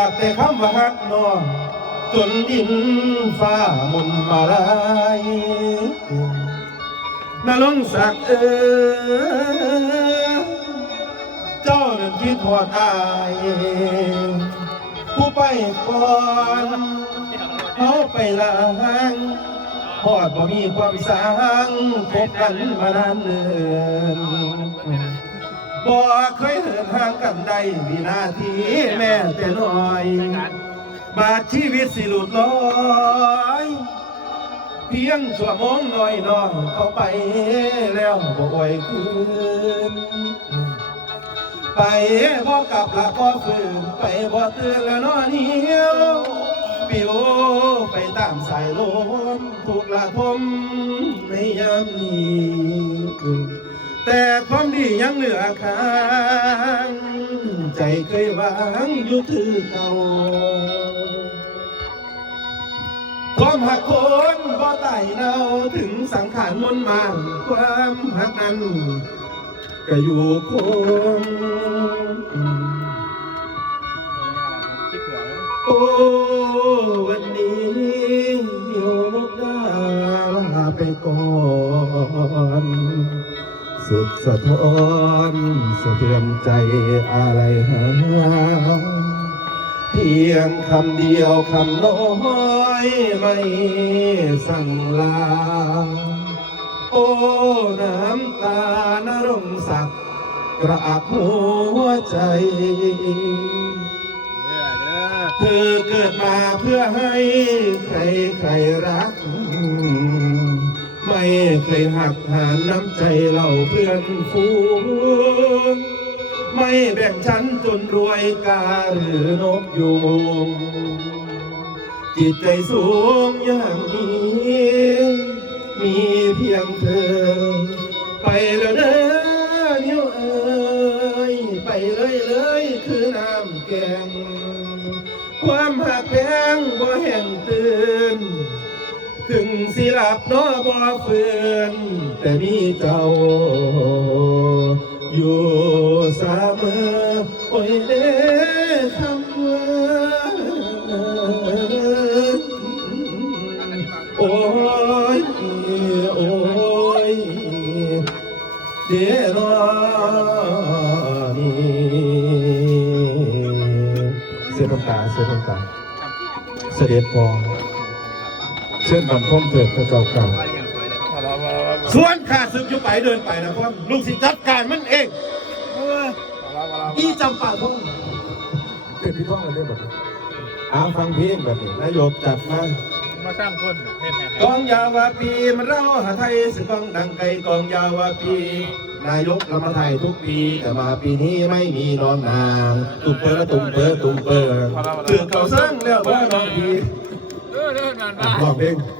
ากแต่คำว่าฮักน้องจนดินฟ้ามุนมาลายนาลงสักเออ เจ้านั้นคิดทอดอาย ผู้ไปก่อนเขาไปลางพอดบ่มีความสางพบกันมานานเนิน บ่เคยเดินทางกันได้วินาทีแม้แต่น้อย บาดชีวิตสิหลุดลอยเพียงชั่วโมงน้อยน้อยเข้าไปแล้วบ่ไหวคืนไปบ่กลับละบ่ฟื้นไปบ่ตื่นแล้วนอนเหี่ยวปิวไปตามสายลมถูกละทมในยามนี้ แต่ความดียังเหลือค้างใจเคยวังอยู่คือเก่าความหักคนบ่ไต่เนาถึงสังขารมนมานความหักนั้นก็อยู่คงโอ้วันนี้โยกดาลาไปก่อน สุดสะท้อนสะเทือนใจอะไรหาเพียงคำเดียวคำน้อยไม่สั่งลา โอ้น้ำตานรงศักดิ์กระอักหัวใจ เธอเกิดมาเพื่อให้ใครใครรัก เคยหักหานน้ำใจเราเพื่อนฟูงไม่แบ่งชั้นจนรวยกาหรือนกยูงจิตใจสูงอย่างนี้ มีเพียงเธอ ไปแล้วเด้อนิ้วเอ้ยไปเลยเลยคือน้ำแกง ความหักแพงบ่แห่งตื่นถึง สิหลับเนอบ่เฟื่อนแต่มีเจ้า อยู่เสมอโอ้ยเด้คำว่าโอ้ย โอ้ยเดรอนี่เสียน้ำตาเสียน้ำตาเสด็จพอ ชิญบรรพมเถิดพระเจ้าเก่าส่วนข้าศึกจะไปเดินไปนะพ่อลูกสิจัดการมันเองอีจำปาท่องเป็นพี่ท่องอะไรเรื่องแบบนี้อาฟังเพลงแบบนี้นายกจัดมามาสร้างคนเห็นไหมกองยาวาปีมันเล่าหาไทยสึกกองดังไกลกองยาวาปีนายกเรามาไทยทุกปี แต่มาปีนี้ไม่มีน้องนาง ตุ่มเปอร์ตุ่มเปอร์ตุ่มเปอร์ถือเขาสร้างแล้วว่าน้อง พีเออเดินนานบอกเพลงเ